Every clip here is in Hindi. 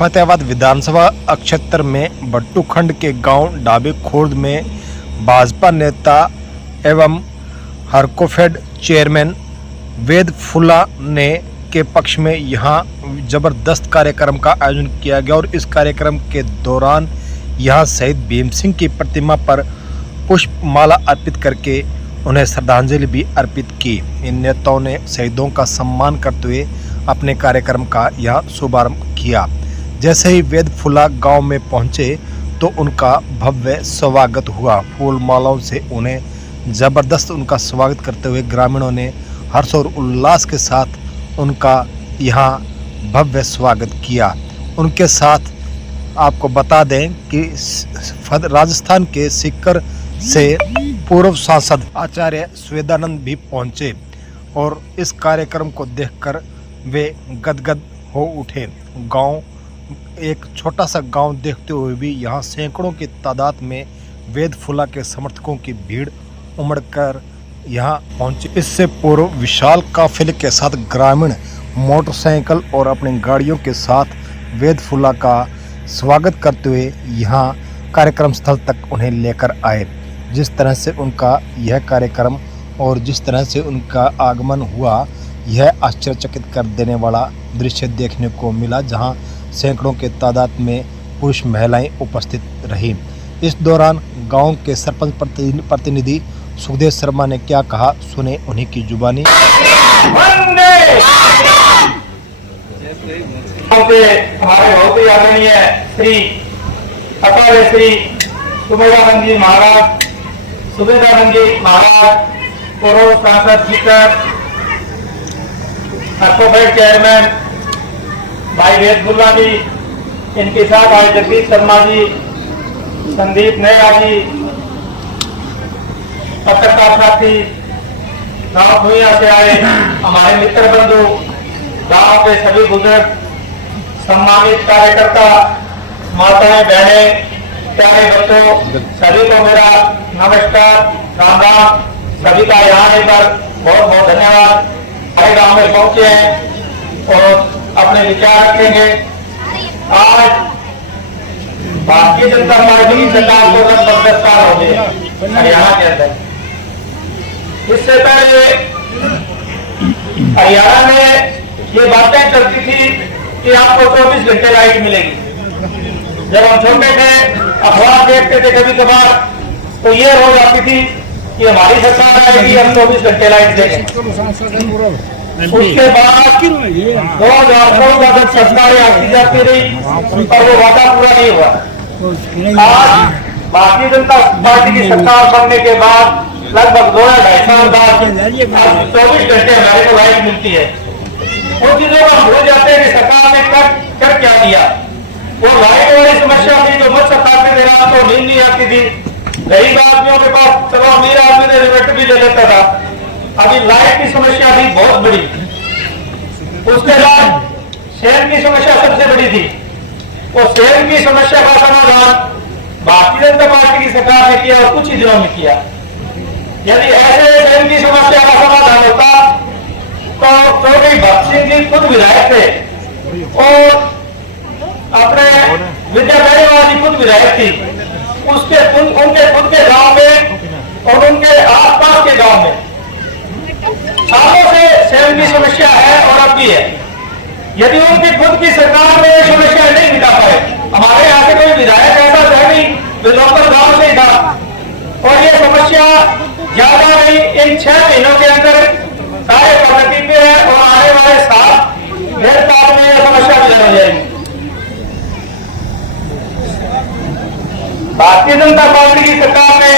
फतेहाबाद विधानसभा क्षेत्र में भट्टू खंड के गांव डाबे खुर्द में भाजपा नेता एवं हरकोफेड चेयरमैन वेद फुल्ला ने के पक्ष में यहां जबरदस्त कार्यक्रम का आयोजन किया गया और इस कार्यक्रम के दौरान यहां शहीद भीम सिंह की प्रतिमा पर पुष्पमाला अर्पित करके उन्हें श्रद्धांजलि भी अर्पित की। इन नेताओं ने शहीदों का सम्मान करते हुए अपने कार्यक्रम का यह शुभारंभ किया। जैसे ही वेद फुल्ला गांव में पहुंचे तो उनका भव्य स्वागत हुआ। फूल मालाओं से उन्हें जबरदस्त उनका स्वागत करते हुए ग्रामीणों ने हर्ष और उल्लास के साथ उनका यहां भव्य स्वागत किया। उनके साथ आपको बता दें कि राजस्थान के सीकर से पूर्व सांसद आचार्य स्वेदानंद भी पहुंचे और इस कार्यक्रम को देखकर वे गदगद हो उठे। गांव एक छोटा सा गांव देखते हुए भी यहां सैकड़ों की तादाद में वेद फुल्ला के समर्थकों की भीड़ उमड़कर यहां पहुंचे। इससे पूर्व विशाल काफिले के साथ ग्रामीण मोटरसाइकिल और अपनी गाड़ियों के साथ वेद फुल्ला का स्वागत करते हुए यहां कार्यक्रम स्थल तक उन्हें लेकर आए। जिस तरह से उनका यह कार्यक्रम और जिस तरह से उनका आगमन हुआ, यह आश्चर्यचकित कर देने वाला दृश्य देखने को मिला, जहां सैकड़ों के तादाद में पुरुष महिलाएं उपस्थित रहीं। इस दौरान गांव के सरपंच प्रतिनिधि सुखदेव शर्मा ने क्या कहा, सुने उन्हीं की जुबानी। हमारे बहुत ही आदरणीय श्री आचार्य श्री सुमेधानंद जी महाराज, सुमेधानंद जी महाराज, पूर्व सांसद स्पीकर, हरकोफेड चेयरमैन भाई वेद फुल्ला जी, इनके साथ भाई जगदीश शर्मा जी, संदीप नेहरा जी, पत्रकार साथी, गांव भूया से आए हमारे मित्र बंधु, गांव के सभी बुजुर्ग, सम्मानित कार्यकर्ता, माताएं, बहनें, प्यारे बच्चों, सभी को मेरा नमस्कार, राम राम। सभी का यहाँ आने पर बहुत बहुत धन्यवाद। हमारे गांव में पहुंचे हैं और अपने विचार रखेंगे। आज भारतीय जनता पार्टी की सरकार को लगभग 10 साल हो गए हरियाणा के अंदर। इससे पहले हरियाणा में ये बातें चलती थी कि आपको 24 घंटे लाइट मिलेगी। जब हम छोटे थे, अखबार देखते थे कभी कभार, तो ये रोज आती थी कि हमारी सरकार आएगी, हम 24 घंटे लाइट देंगे। उसके बाद 2014 तक सरकारें आती जाती रही और वो वादा पूरा नहीं हुआ। आज भारतीय जनता पार्टी की सरकार बनने के बाद लगभग 2-2.5 साल बाद 24 घंटे हमारे को लाइट मिलती है। उन चीजों को हम भूल जाते हैं कि सरकार ने कर क्या दिया। वो लाइट वाली समस्या थी जो मत सरकार के रात को नींद नहीं आती थी। गरीब आदमियों के पास चलो अमीर आदमी ने रिवेट भी ले लेता था। अभी लाइट की समस्या थी बहुत बड़ी। उसके बाद शहर की समस्या सबसे बड़ी थी। वो शहर की समस्या का समाधान भारतीय जनता पार्टी की सरकार ने किया और कुछ ही दिनों में किया। यदि ऐसे शहर की समस्या का समाधान होता तो चौधरी भक्त सिंह जी खुद विधायक थे और अपने विद्या जी खुद विधायक थी। उनके खुद के गांव में और उनके आसपास के गांव में सालों से शहर की समस्या है और अब भी है। यदि उनकी खुद की सरकार में ये समस्या नहीं मिटा पाए, हमारे यहाँ से कोई विधायक ऐसा था नहीं, लोकल गांव से ही था, और ये समस्या ज्यादा नहीं, इन 6 महीनों के अंदर सारे प्रगति पे है और आने वाले 7-1.5 साल में यह समस्या भी हो जाएगी। भारतीय जनता पार्टी की सरकार ने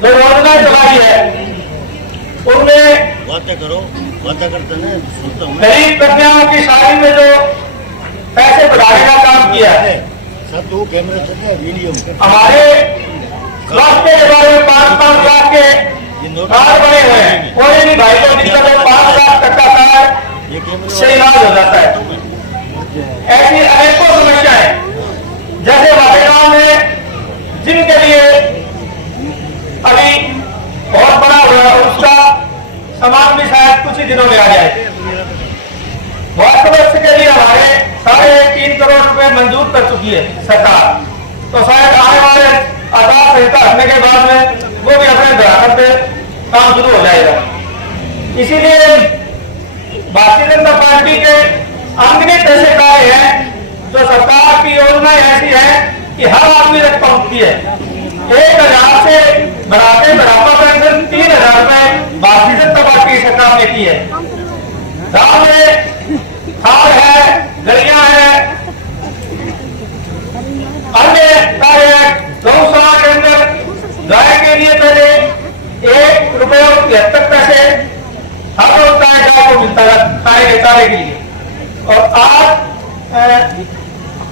जो योजना चलाई है उनमें गरीब कन्याओं की शादी में जो पैसे बढ़ाने का काम किया है। हमारे स्वास्थ्य के बारे में 5-5 लाख के कार्ड बने हुए हैं। कोई भी भाई को दिक्कत है, 5 लाख तक का कार्ड से इलाज हो जाता है। ऐसी अनेकों समस्याएं जैसे वाटेगांव में जिनके लिए अभी बहुत बड़ा हो रहा है, उसका सामान भी शायद कुछ ही दिनों में आ जाए। वास्तव के लिए हमारे 3.5 3 करोड़ रुपए मंजूर कर चुकी है सरकार। तो शायद आने वाले आचार संहिता हटने के बाद में वो भी अपने ग्राहक पे काम शुरू हो जाएगा। इसीलिए भारतीय जनता पार्टी के अनगिनत ऐसे कार्य हैं जो सरकार की योजनाएं ऐसी है कि हर आदमी तक पहुंचती है। 1,000 से बढ़ाते बढ़ावा पेंशन 3,000 रुपए भारतीय जनता पार्टी की सरकार ने की है। गाँव में खाद है, गलियां है, अन्य कार्य, गौशाला के अंदर गाय के लिए पहले ₹1.73 हर रोज गाय को मिलता है खाने के चारे के लिए, और आज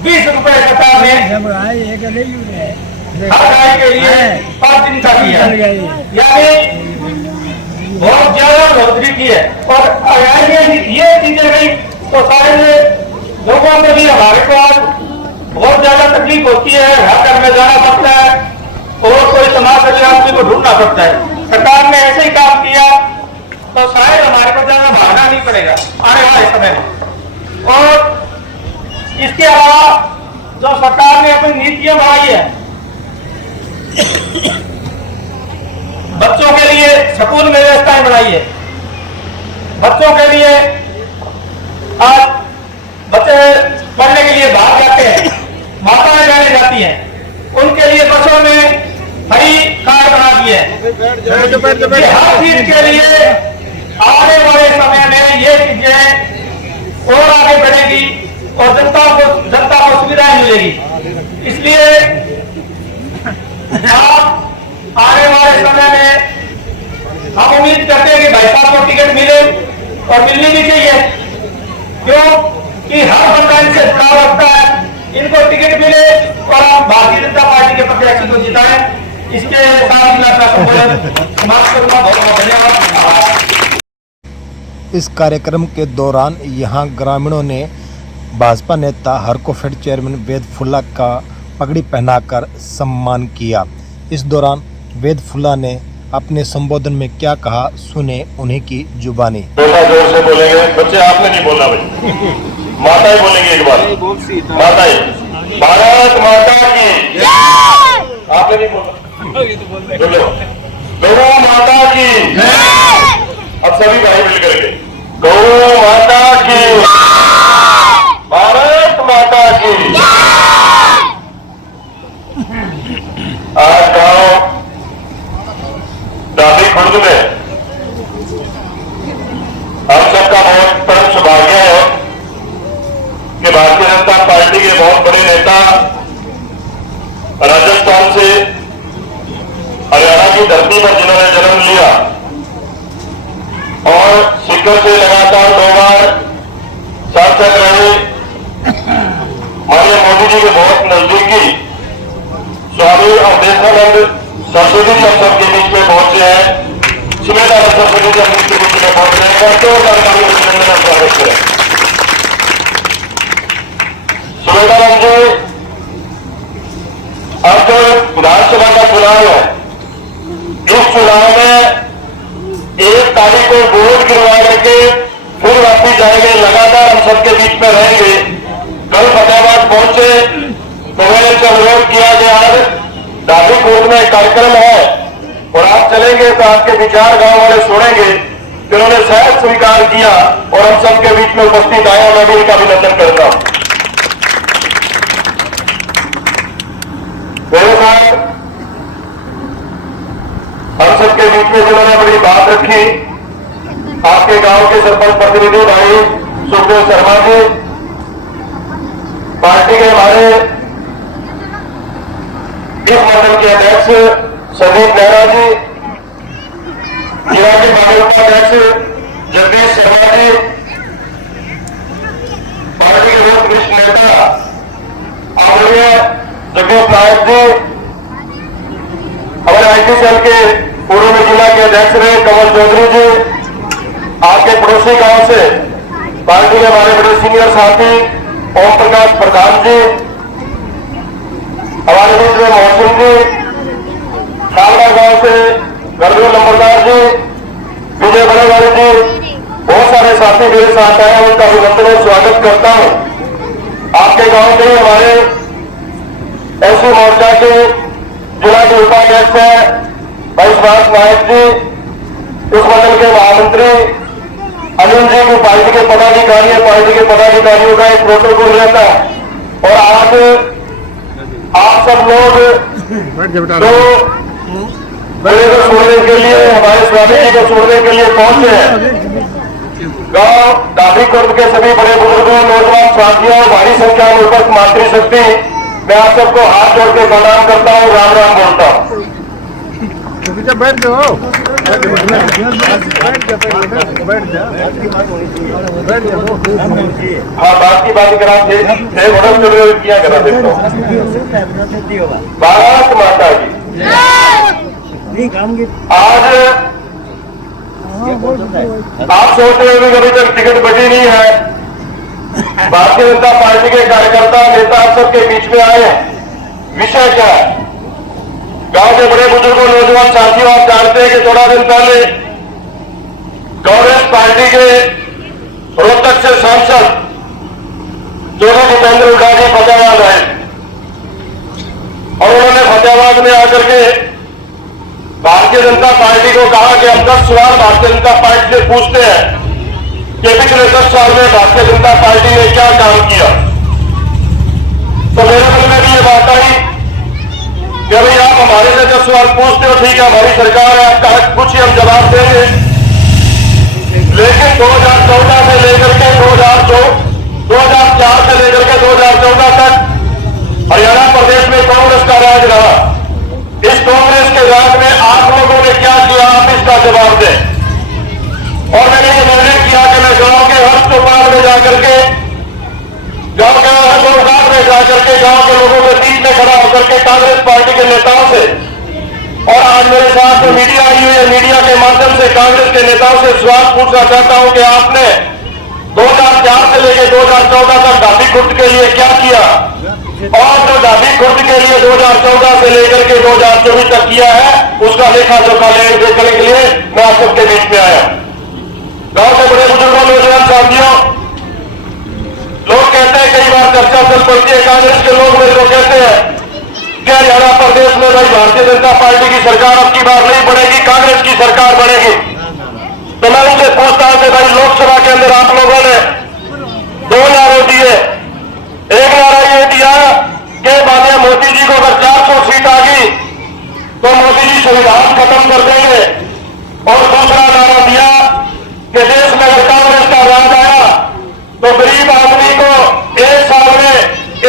20 रुपए सरकार ने हर गाय के लिए 5 दिन का किया, यानी बहुत ज्यादा बढ़ोतरी की है। और अगर ये चीजें गई तो शायद लोगों में भी हमारे को आज बहुत ज्यादा तकलीफ होती है, हर घर में जाना पड़ता है और कोई समाज सेवी आदमी को ढूंढना पड़ता है। सरकार ने ऐसे ही काम किया तो शायद हमारे को ज्यादा भागना नहीं पड़ेगा आने वाले समय में। और इसके अलावा जो सरकार ने अपनी नीतियां बनाई है, बच्चों के लिए स्कूल में व्यवस्थाएं बनाई है, बच्चों के लिए आज बच्चे पढ़ने के लिए बाहर जाते हैं, माताएं जाने जाती हैं, उनके लिए बसों में फ्री कार बना दिए हैं। हर चीज के लिए आने वाले समय में ये चीजें और आगे बढ़ेगी और जनता को सुविधाएं मिलेगी। इसलिए आप आने वाले समय में हम उम्मीद करते हैं कि भाई साहब को टिकट मिले और मिलनी भी चाहिए, क्यों कि हर बंदा इनसे जुड़ा रखता है, इनको टिकट मिले और हम भारतीय जनता पार्टी के प्रत्याशी को जिताएं। इसके साथ समाप्त करूंगा। बहुत बहुत धन्यवाद। इस कार्यक्रम के दौरान यहां ग्रामीणों ने भाजपा नेता हरकोफेड चेयरमैन वेद फुल्ला का पगड़ी पहनाकर सम्मान किया। इस दौरान वेद फुल्ला ने अपने संबोधन में क्या कहा, सुने उन्हीं की जुबानी। थोड़ा जोर से बोलेंगे बच्चे, आपने नहीं बोलना भाई, माताएं बोलेंगे एक बार। माताएं, भारत माता की, आपने नहीं बोलना, गौ माता की। अब सभी भाई मिल करके गौ माता की, भारत माता की। आज गांव डाबी खुर्द में हम सबका बहुत परम सौभाग्य है कि भारतीय जनता पार्टी के बहुत बड़े नेता राजस्थान से हरियाणा की धरती पर जिन्होंने जन्म लिया और शिखर से लगातार 2 बार सांसद रहे, माननीय मोदी जी के बहुत नजदीकी स्वामी अवधेशानंद सरस्वती संसद के बीच में पहुंचे हैं, सुमेधा सरस्वती संसद के बीच में पहुंच रहे हैं। स्वागत करें सुमेधानंद जी। अब जो विधानसभा का चुनाव है, इस चुनाव में 1 तारीख को वोट गिरवा करके फिर वापिस जाएंगे, लगातार हम सबके बीच में रहेंगे। कल फतेहाबाद पहुंचे तो मैंने अनुरोध किया कि आज डाबी खुर्द में कार्यक्रम है और आप चलेंगे तो आपके विचार गांव वाले सुनेंगे। फिर उन्होंने सहज स्वीकार किया और हम सबके बीच में उपस्थित आया, मैं भी इनका अभिनंदन करता हूं। मेरे साथ हम सबके बीच में जिन्होंने अपनी बात रखी, आपके गांव के सरपंच प्रतिनिधि भाई सुखदेव शर्मा जी, पार्टी के हमारे इस मंडल के अध्यक्ष संदीप नेहरा जी, जिला के भाजपा अध्यक्ष जगदीश शर्मा जी, पार्टी के वरिष्ठ नेता आदरणीय जगदीश नायक जी, हमारे आईटी सेल के पूर्व में जिला के अध्यक्ष रहे कमल चौधरी जी, आपके पड़ोसी गांव से पार्टी के हमारे बड़े सीनियर साथी ओम प्रकाश प्रधान जी, हमारे बीच में मोहसिन जी, खालड़ा गांव से गर्दू नंबरदार जी, विजय बड़ेवाली जी, बहुत सारे साथी मेरे साथ आए, उनका अभिनंदन और स्वागत करता हूं। आपके गांव के हमारे एससी मोर्चा के जिला के उपाध्यक्ष हैं भाई सुभाष नायक जी, इस मंडल के महामंत्री अनिल जी को पार्टी के पदाधिकारियों का एक प्रोटोकॉल रहता है। और आज आप सब लोग जो बड़े को छोड़ने के लिए, हमारे स्वामी जी को छोड़ने के लिए पहुंचे हैं, गांव डाबी खुर्द के सभी बड़े बुजुर्गों, नौजवान साथियों, भारी संख्या में उपस्थित मातृशक्ति, मैं आप सबको हाथ जोड़ के प्रणाम करता हूँ, राम राम बोलता हूँ। बैठ जाओ, हाँ, बात की बात करा थे, क्या करा देता हूँ। भारत माता की आज आप सोच रहे हो कि अभी तक टिकट बची नहीं है। भारतीय जनता पार्टी के कार्यकर्ता नेता सबके बीच में आए हैं। विषय क्या है? गांव के बड़े बुजुर्गों, नौजवान साथियों, आप जानते हैं कि थोड़ा दिन पहले कांग्रेस पार्टी के रोहतक से सांसद ज्योति भूपेंद्र हुड्डा जी फतेहाबाद आए और उन्होंने फतेहाबाद में आकर के भारतीय जनता पार्टी को कहा कि हम 10 सवाल भारतीय जनता पार्टी से पूछते हैं कि पिछले 10 साल में भारतीय जनता पार्टी ने क्या काम किया। तो मेरे मन में भी ये बात आई कि भाई आप हमारे से 10 सवाल पूछते हो, ठीक है, हमारी सरकार है, आपका हक पूछिए, हम जवाब देंगे। लेकिन 2014 से लेकर के 2004 से लेकर के 2014 तक हरियाणा प्रदेश में कांग्रेस का राज रहा। इस कांग्रेस के राज में आप लोगों ने क्या किया, आप इसका जवाब दें। और मैंने ये निर्णय किया कि मैं गांव के हर चौपाल में जाकर के, गांव के हर चौपाल में जाकर के गांव के लोगों के बीच में खड़ा होकर के कांग्रेस पार्टी के नेताओं से, और आज मेरे साथ जो मीडिया आई हुई है, मीडिया के माध्यम से कांग्रेस के नेताओं से सवाल पूछना चाहता हूं कि आपने 2004 से लेकर 2014 तक डाबी खुर्द के लिए क्या किया, और जो डाबी खुर्द के लिए 2014 से लेकर के 2024 तक किया है, उसका लेखा जोखा देखने के लिए मैं आप सबके बीच में आया। गांव के बड़े बुजुर्गों, नौजवान साथियों, लोग कहते हैं, कई बार चर्चा चल पड़ती है, कांग्रेस के लोग मेरे को कहते हैं कि हरियाणा प्रदेश में भाई भारतीय जनता पार्टी की सरकार अब की बार नहीं बनेगी, कांग्रेस की सरकार बनेगी। तो मैं उनसे पूछता हूं कि भाई लोकसभा के अंदर आप लोगों ने 2 नारे दिए। एक नारा ये दिया कि माननीय मोदी जी को अगर 400 सीट आ गई तो मोदी जी संविधान खत्म कर देंगे, और दूसरा नारा दिया कि देश में अगर कांग्रेस का राज आया तो गरीब आदमी को 1 साल में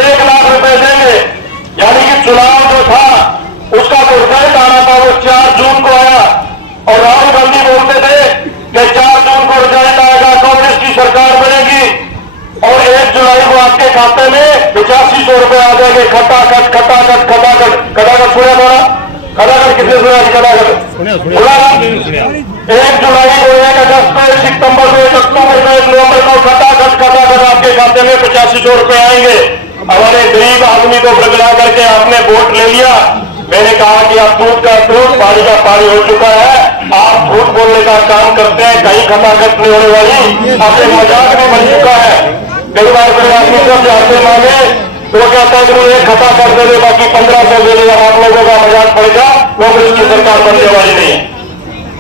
1 लाख रुपए देंगे। यानी कि चुनाव जो था उसका जो रिजल्ट आना था वो 4 जून को आया, और राहुल गांधी बोलते थे कि 4 जून को रिजल्ट आएगा, कांग्रेस की सरकार बनेगी, और 1 जुलाई को आपके खाते में 8500 रुपए आ जाएंगे। खटाखट खटाखट खटाखट खटाखट सुना बोला, खटाखट किसने सुना? खटाखट 1 जुलाई को, 1 अगस्त को, 1 सितंबर को, 1 अक्टूबर को, 1 नवंबर को खटाखट खटाखट आपके खाते में 8500 रुपए आएंगे। हमारे गरीब आदमी को बदला करके आपने वोट ले लिया। मैंने कहा कि आप दूध का दूध, पानी का पानी हो चुका है, आप झूठ बोलने का काम करते हैं, कहीं खटाखट नहीं होने वाली, अब एक मजाक में बन चुका है। कई बार कोई आदमी जब जाते मांगे तो वो कहता है कि मुझे खता कर दे दे, बाकी 1500 दे देगा, आप लोगों का मजाक पड़ेगा, कांग्रेस की सरकार बनने वाली नहीं है।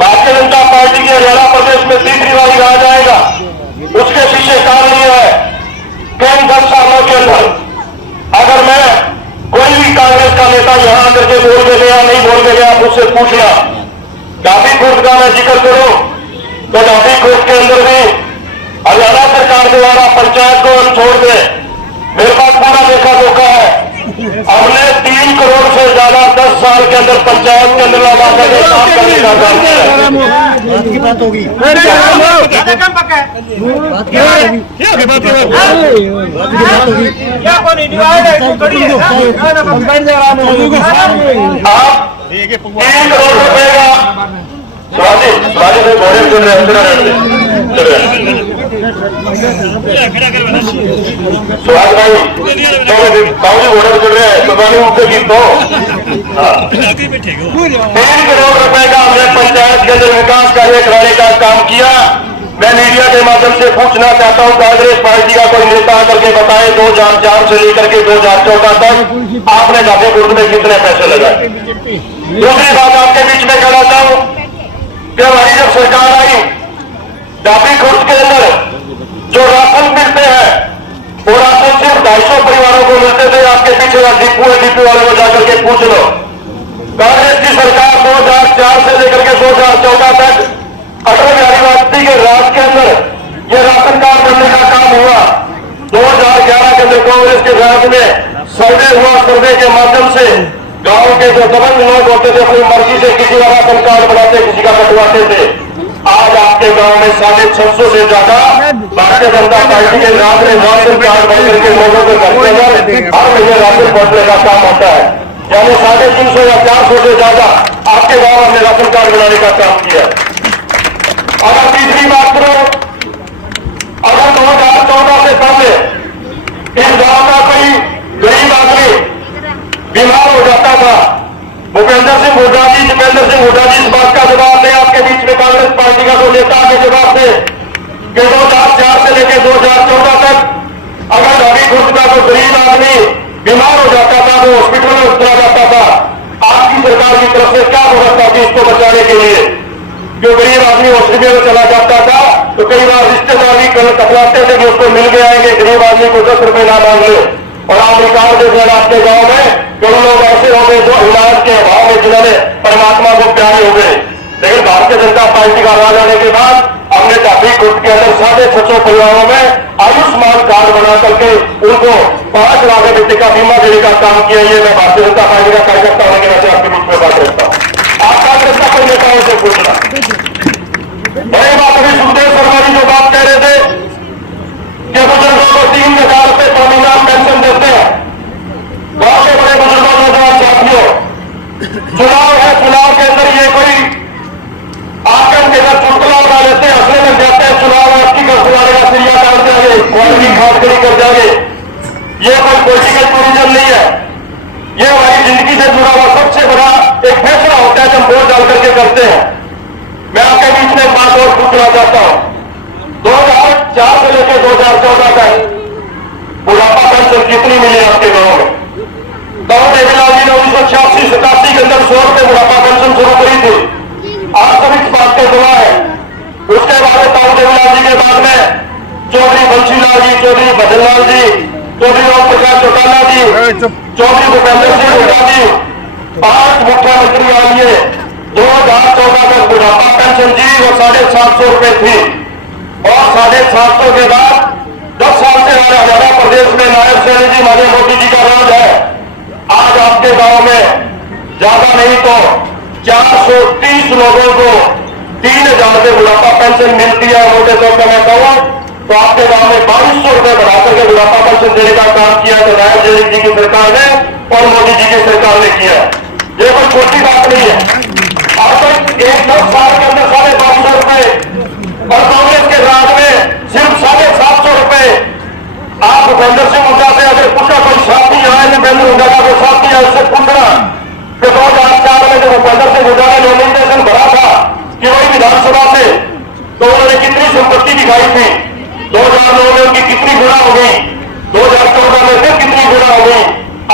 भारतीय जनता पार्टी के हरियाणा प्रदेश में तीसरी बारी राज आएगा। उसके पीछे कारण यह है कि इन 10 सालों के अंदर अगर मैं कोई भी कांग्रेस का नेता यहां आकर के बोल के गया, नहीं बोल के गया, मुझसे पूछना। डाबी खुर्द का मैं जिक्र करूं तो डाबी खुर्द के अंदर भी हरियाणा सरकार द्वारा पंचायत को हम छोड़ दें, मेरे पास पूरा देखा जोखा है। हमने 3 करोड़ से ज्यादा 10 साल के अंदर पंचायत के अंदर लगा करके काम करने का काम किया। बात की बात होगी, आप 3 करोड़ रुपए का स्वादी से घोड़े चल रहे सुभाष भाई बाबू घोड़े चल रहे हैं, तो मैंने उनसे की तो 3 करोड़ रुपए का हमने पंचायत के अंदर विकास कार्य कराने का काम किया। मैं मीडिया के माध्यम से पूछना चाहता हूं, कांग्रेस पार्टी का कोई नेता करके बताए 2004 से लेकर के 2014 तक आपने ढाबे खुर्द में कितने पैसे लगाए। दूसरी बात आपके बीच में कहना चाहूं कि हमारी जब सरकार आई, ढाबे खुर्द के अंदर जो राशन मिलते हैं वो राशन सिर्फ 250 परिवारों को मिलते थे। आपके पीछे का डिपो है, डिपो वाले को जाकर के पूछ लो। कांग्रेस की सरकार 2004 से लेकर के 2014 तक अटल बिहारी वाजपेयी के राज के अंदर यह राशन कार्ड बनने का काम हुआ। 2011 के अंदर कांग्रेस के राज में सर्वे हुआ, सर्वे के माध्यम से गांव के जो दबंग लोग होते थे अपनी मर्जी से किसी का राशन कार्ड बनाते, किसी का कटवाते थे। आज आपके गांव में 650 से ज्यादा भारतीय जनता पार्टी के राज में राशन कार्ड बनकर के लोगों के घर के अंदर हर महीने राशन पहुंचने का काम होता है। यानी 350 या 400 से ज्यादा आपके गांव में राशन कार्ड बनाने का काम किया। अगर तीसरी बात करो, अगर 2014 से पहले इस गांव का कोई गरीब आदमी बीमार हो जाता था, भूपेंद्र सिंह हुड्डा जी, दीपेंद्र सिंह हुड्डा जी इस बात का जवाब दें, आपके बीच में कांग्रेस पार्टी का कोई नेता के जवाब दे कि 2004 से लेकर 2014 तक अगर ढाबी खुर्द का कोई गरीब आदमी बीमार हो जाता था, वो हॉस्पिटल में उतरा जाता था, आपकी सरकार की तरफ से क्या व्यवस्था थी इसको बचाने के लिए। जो गरीब आदमी हॉस्पिटल में चला जाता था तो कई बार रिश्तेदार भी तकलाते थे कि उसको मिल के आएंगे, गरीब आदमी को 10 रुपए ना मांग ले। और आप रिकॉर्ड देख रहे आपके गांव में कई लोग ऐसे हो गए जो इलाज के अभाव में जिन्होंने परमात्मा को प्यारे हो गए। लेकिन भारतीय जनता पार्टी का राज आने के बाद हमने ढाबी खुर्द के अंदर 650 परिवारों में आयुष्मान कार्ड बना करके उनको 5 लाख रुपए का बीमा देने का काम किया। ये मैं भारतीय जनता पार्टी का कार्यकर्ता होने के नाते आपके बीच में बात करता हूं। आप कांग्रेस का कोई नेताओं से पूछना। बड़ी बात अभी सुखदेव शर्मा जी जो बात कह रहे थे कि बुजुर्गों को 3000 रुपए महीना पेंशन देते हैं। गांव के बड़े बुजुर्गों, नौजवान साथियों, चुनाव है, चुनाव के अंदर ये कोई आकर के घर चुटकुला उड़ा लेते हैं, हंसने लग जाते हैं। चुनाव है, आपकी घर चुनाने का सिरिया डाल जाएंगे, क्वालिटी खासगरी कर जाएंगे। ये कोई पॉलिटिकल टूरिज्म नहीं है, ये हमारी जिंदगी से जुड़ा हुआ सबसे बड़ा एक फैसला होता है जब वोट डाल करके करते हैं। मैं आपके बीच में एक बात और पूछना चाहता हूं। 2004 से लेकर 2014 तक बुढ़ापा पेंशन कितनी मिली आपके गांव में? गांव देवीलाल जी ने 1986-87 के अंदर 100 रुपए बुढ़ापा पेंशन शुरू करी थी। आज तक इस बात का गवाह है। उसके बाद ताऊ देवीलाल जी के बाद में चौधरी बंशीलाल जी, चौधरी भजनलाल जी, चौधरी ओम प्रकाश चौटाला जी, चौधरी भूपेंद्र सिंह हुड्डा जी, 5 मुख्यमंत्री आइए। 2014 तक बुढ़ापा पेंशन जी वो 750 रुपए थी और 750 के बाद 10 साल से हरियाणा प्रदेश में नायब सैनी जी, माननीय मोदी जी का राज है। आज आपके गांव में ज्यादा नहीं तो 430 लोगों को 3000 से बुढ़ापा पेंशन मिलती है। मोटे तौर पर मैं कहूं तो आपके गांव में 2200 रुपए बढ़ाकर के बुढ़ापा पेंशन देने का काम किया तो नायब सैनी जी की सरकार ने और मोदी जी की सरकार ने किया। ये कोई छोटी बात नहीं है। अब तक 10 साल के अंदर 550 रुपए और कांग्रेस के राज में सिर्फ 750 रुपए। आप भूपेंद्र सिंह हुड्डा से अगर पूछा कोई साथी आए, भूपेंद्र हुड्डा का कोई साथी है उससे पूछना कि 2004 में जब भूपेंद्र सिंह हुड्डा ने नॉमिनेशन भरा था कि वही विधानसभा से, तो उन्होंने कितनी संपत्ति दिखाई थी। 2009 में उनकी कितनी गुना हो गई, 2014 में फिर कितनी गुना हो गई।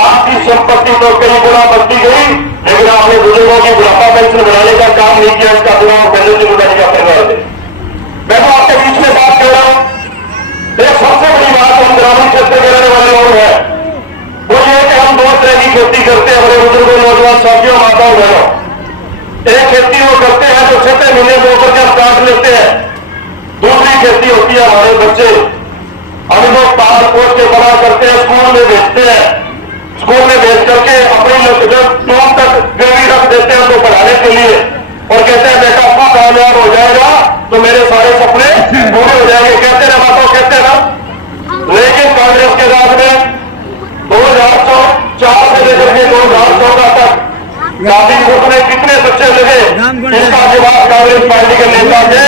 आपकी संपत्ति तो कई गुना बढ़ती गई, लेकिन आपने बुजुर्गों की बुढ़ापा पेंशन बढ़ाने का काम नहीं किया। इसका गुना भूपेंद्र सिंह हुड्डा जी का परिवार थे। मैं तो आपके बीच में बात कर रहा हूं। एक सबसे बड़ी बात हम ग्रामीण क्षेत्र के रहने वाले लोग हैं वो ये कि हम 2 तरह की खेती करते हैं। बड़े बुजुर्गों, नौजवान साथियों, माताओं, बहनों, एक खेती वो करते हैं जो 6 महीने में ऊपर के हम काट लेते हैं। दूसरी खेती होती है हमारे बच्चे, हम लोग पाल पोस के बड़ा करते हैं, स्कूल में भेजते हैं। स्कूल में भेज करके अपनी टूम तक गिरवी रख देते हैं उनको पढ़ाने के लिए और कहते हैं बेटा तू कामयाब हो जाएगा तो मेरे सारे सपने पूरे हो जाएंगे। कहते ना बातों, कहते ना। लेकिन कांग्रेस के राज में 2004 से लेकर के 2014 तक ढाबी खुर्द में कितने बच्चे लगे, इसका जवाब कांग्रेस पार्टी के नेता थे।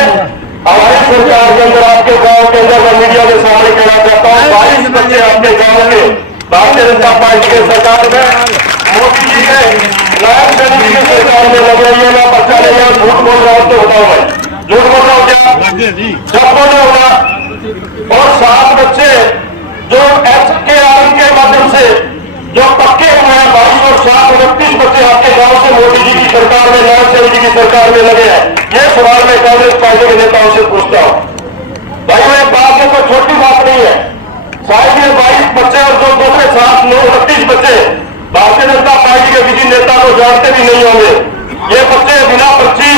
हमारी सरकार के अंदर, आपके गांव के अंदर मैं मीडिया के सामने कहना चाहता हूँ, 22 बच्चे आपके गांव के भारतीय जनता पार्टी की सरकार में, मोदी जी के नायब सैनी जी की सरकार में लग रही है। मैं बच्चा नहीं, झूठ बोल रहा हूं तो बताऊं मैं। झूठ बोल रहा हूं क्या? झूठ बोल रहा होगा। और 7 बच्चे जो SKR के माध्यम से जो पक्के हुए हैं 22 और 7 29 बच्चे आपके गांव से मोदी जी की सरकार में, नवाज शरीफ जी की सरकार में लगे हैं। ये सवाल मैं कांग्रेस पार्टी के नेताओं से पूछता हूं। भाई ये बात है, कोई छोटी बात नहीं है। शायद ये 22 बच्चे और जो दूसरे 7 9 29 बच्चे भारतीय जनता पार्टी के किसी नेता को जानते भी नहीं होंगे। ये बच्चे बिना खर्ची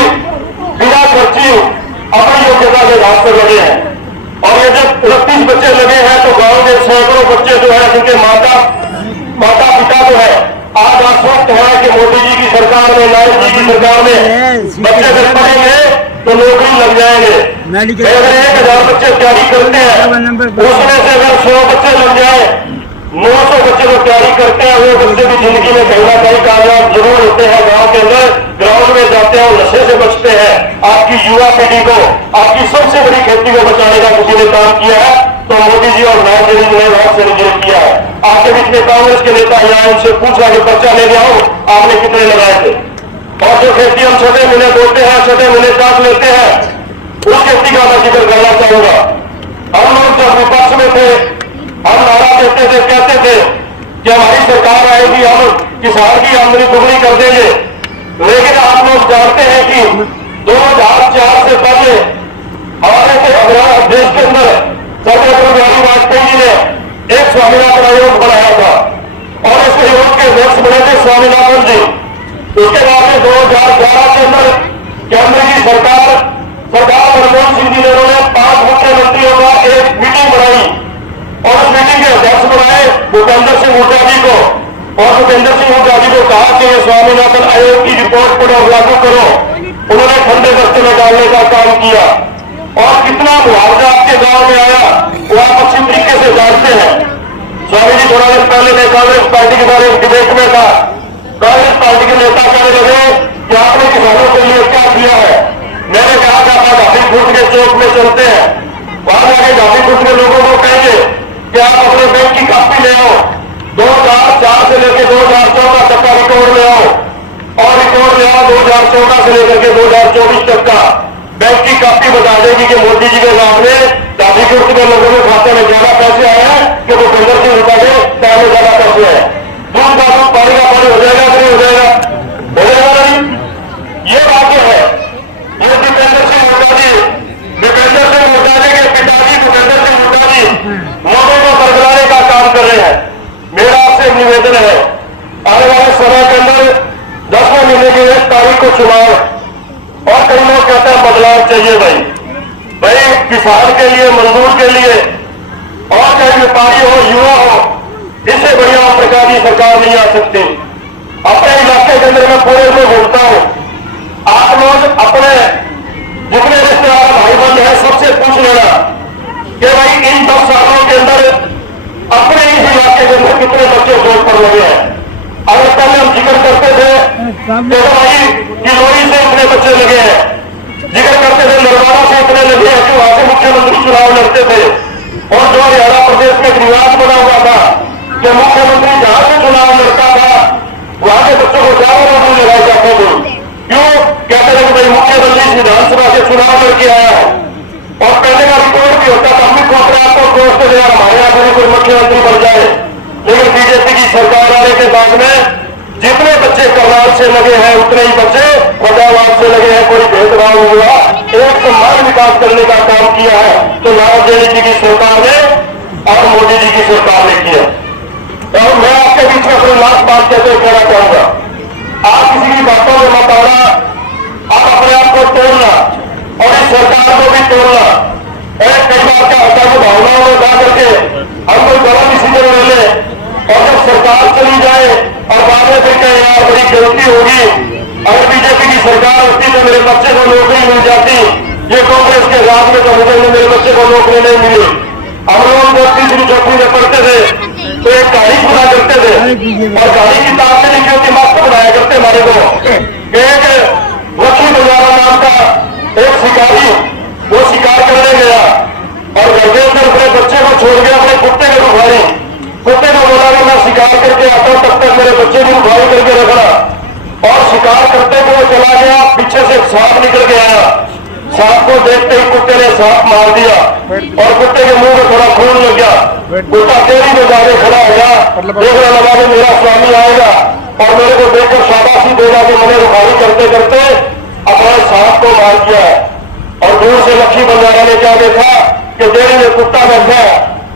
अपनी योग्यता के घाट पर लगे हैं। और ये जब 29 बच्चे लगे हैं तो गांव के सैकड़ों बच्चे जो है जिनके माता पिता जो है आज आश्वस्त है कि मोदी जी की सरकार में, नायक जी की सरकार में बच्चे अगर पढ़ेंगे तो नौकरी लग जाएंगे। अगर 1000 बच्चे तैयारी करते हैं उसमें से अगर 100 बच्चे लग जाए, 900 बच्चे जो तैयारी करते हैं वो बच्चे भी जिंदगी में कहीं ना कहीं कामयाब जरूर होते हैं। गांव के अंदर ग्राउंड में जाते हैं और नशे से बचते हैं। आपकी युवा पीढ़ी को, आपकी सबसे बड़ी खेती को बचाने का किसी ने काम किया है तो मोदी जी और नवाज शरीफ ने बहुत से किया है। आपके बीच में कांग्रेस के नेता यहाँ उनसे पूछा कि पर्चा ले गया हो, आपने कितने लगाए थे? और जो खेती हम 6 महीने बोलते हैं, 6 महीने काट लेते हैं, उस खेती का मैं जिक्र करना चाहूंगा। हम लोग जब विपक्ष में थे हम नारा देते थे, कहते थे कि हमारी सरकार आएगी हम किसान की आमदनी दुगनी कर देंगे। लेकिन आप लोग जानते हैं कि 2004 से पहले हमारे देश के अंदर सरदार अटल बिहारी वाजपेयी जी ने एक स्वामीनाथन आयोग बनाया था और इस आयोग के अध्यक्ष बने थे स्वामीनाथन जी। उसके बाद में 2011 के अंदर केंद्र की सरकार मनमोहन सिंह जी ने उन्होंने 5 मुख्यमंत्रियों का एक मीटिंग बनाई और उस मीटिंग के अध्यक्ष बनाए भूपेंद्र सिंह हुड्डा जी को। और भूपेंद्र सिंह हुड्डा जी को कहा कि स्वामीनाथन आयोग की रिपोर्ट को लागू करो। उन्होंने ठंडे बस्ते में डालने का काम किया और कितना मुआवजा आपके गांव में आया वो आप अच्छी तरीके से जानते हैं। स्वामी जी थोड़ा देर पहले मैं कांग्रेस पार्टी के बारे में डिबेट में था। कांग्रेस पार्टी के नेता कहने लगे कि आपने किसानों के लिए क्या किया है। मैंने कहा कि आप घाटी खुर्द के चौक में चलते हैं, वहां जाके घाटी खुर्द के लोगों को कहेंगे कि आप अपने बैंक की कापी ले आओ, 2004 से लेकर 2014 तक का रिकॉर्ड ले आओ और रिकॉर्ड ले आओ 2014 से लेकर के 2024 तक का। बैंक की कापी बता देगी कि मोदी जी के नाम में घाटी खुर्द के लोगों के खाते में ज्यादा पैसे आए हैं कि भूपेंद्र सिंह हुड्डा के पैसे में ज्यादा पैसे आए। दूध का दूध, पानी का पानी हो जाएगा कि नहीं हो जाएगा? हो जाएगा नहीं। ये बातें है। ये भूपेंद्र सिंह हुड्डा जी के पिताजी भूपेंद्र सिंह हुड्डा जी लोगों को बरगलाने का काम कर रहे हैं। मेरा आपसे निवेदन है, आने वाले समय के अंदर 10वें महीने की 1 तारीख को चुनाव और कई लोग कहते हैं बदलाव चाहिए। भाई किसान के लिए, मजदूर के लिए और चाहे व्यापारी हो, युवा हो, इससे बढ़िया प्रकार की सरकार नहीं आ सकती। अपने इलाके के अंदर मैं पूरे में घूमता हूं। आप लोग अपने जितने रिश्तेदार भाई बंद है सबसे पूछ लेना कि भाई इन 10 सालों के अंदर अपने इस इलाके के अंदर कितने बच्चे वोट पर लगे हैं। अगर पहले हम जिक्र करते थे तो भाई किलोई से इतने बच्चे लगे हैं, जिक्र करते थे नरवाना से इतने लगे हैं कि वहां से मुख्यमंत्री चुनाव लड़ते थे। और जो हरियाणा प्रदेश में एक रिवाज बना हुआ था कि मुख्यमंत्री जहां से चुनाव लड़ता था वहां के बच्चों को ज्यादा नौकरी लगाई जाते थे। क्यों? कहते थे कि भाई मुख्यमंत्री विधानसभा से चुनाव लड़के आया है और पहले का रिकॉर्ड भी होता था। हम भी खोपड़े आपको दोस्त थे हमारे यहाँ से कोई मुख्यमंत्री बन जाए। लेकिन बीजेपी की सरकार आने के बाद में जितने बच्चे करनाल से लगे हैं उतने ही बच्चे फतेहाबाद से लगे हैं। कोई भेदभाव नहीं हुआ, एक समान विकास करने का काम किया है तो नवाज शरीफ जी की सरकार ने और मोदी जी की सरकार ने किया। और मैं आपके बीच में अपनी लास्ट बात कहना चाहूंगा, आप किसी की बातों में मत आना, आप अपने आप को तोड़ना और इस सरकार को भी तोड़ना। कई बार क्या होता है कि भावनाओं में जा करके हम कोई बड़ा डिसीजन ले लें और जब सरकार चली जाए और बाद में फिर कहें यार बड़ी गलती होगी, अगर बीजेपी की सरकार होती तो मेरे बच्चे को नौकरी मिल जाती। ये कांग्रेस के राज में तो मुझे मेरे बच्चे को नौकरी नहीं मिली। हम लोग जब 3री 4वीं में पढ़ते थे तो एक कहानी सुना करते थे और कहानी किताब से लिखी होती मस्त बनाया करते हमारे को। एक लक्ष्मी बजारा नाम का एक शिकारी वो शिकार करने गया और घर के अंदर अपने बच्चे को छोड़ गया अपने कुत्ते को रुखारी। कुत्ते को बोला कि मैं शिकार करके आता हूं तब तक मेरे बच्चे की रुखारी करके रखना। और शिकार करते हुए चला गया, पीछे से सांप निकल के आया। सांप को देखते ही कुत्ते ने सांप मार दिया और कुत्ते के मुंह में थोड़ा खून लग गया। कुत्ता तेजी में जाके खड़ा हो गया, देखने लगा कि मेरा स्वामी आएगा और मेरे को देखकर शाबाशी देगा कि मैंने रुखाई करते करते अपने सांप को मार दिया। और दूर से लक्ष्मी बंजारा ने क्या देखा कि देरी में कुत्ता बैठा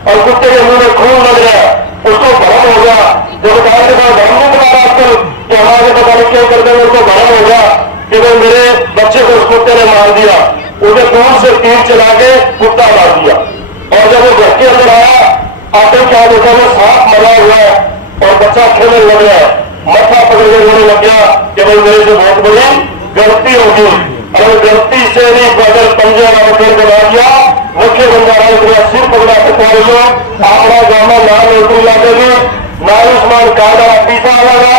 और कुत्ते के मुंह में खून लग रहा है, उसको भ्रम हो गया। जो बताया कि भ्रम नहीं बना आजकल कि हमारे पता नहीं क्यों करते हैं, उसको भ्रम हो गया कि वो मेरे बच्चे को उस कुत्ते ने मार दिया। उसे दूर से तीर चला के कुत्ता मार दिया और जब वो घर के अंदर आया आते क्या देखा वो सांप मरा हुआ है और बच्चा खेलने लग रहा है। मत्था पकड़ के रोने लग गया कि भाई मेरे से बहुत बड़ी गलती होगी और गलती से नहीं बदल पंजे वाला पेड़ बना दिया। मुख्य बंजारा ने सिर पकड़ा के पहुंचो आपका गामा ना नौकरी लगेगी, ना आयुष्मान कार्ड आप पीछा आएगा,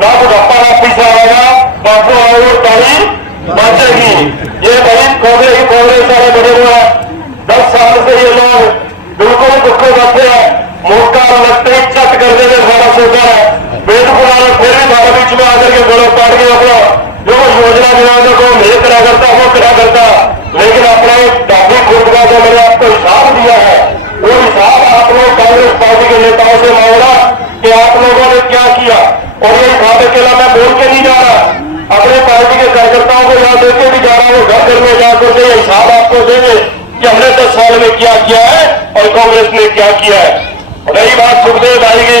ना बुढ़ापा आप पीछा आएगा, बापू आओ तारी बचेगी। ये भाई कांग्रेस सारे बने हुए हैं। 10 साल से ये लोग बिल्कुल दुखे बैठे हैं, मौका लगते ही चट कर देने सारा सोचा है। पेट बुलाने फिर भी हमारे बीच में आकर के गौरव काट के अपना जो योजना बनाने को नहीं करा करता वो करा करता, लेकिन अपना डाबी खुद का जो मैंने आपको हिसाब दिया है वो हिसाब आप लोग कांग्रेस पार्टी के नेताओं से मांगना कि आप लोगों ने क्या किया। और ये हिसाब अकेला मैं बोल के नहीं जा रहा, अपने पार्टी के कार्यकर्ताओं को यहाँ देके भी जा रहा हूँ। घर घर में जाकर के हिसाब आपको देंगे कि हमने 10 साल में क्या किया है और कांग्रेस ने क्या किया है। रही बात सुखदेव भाई की,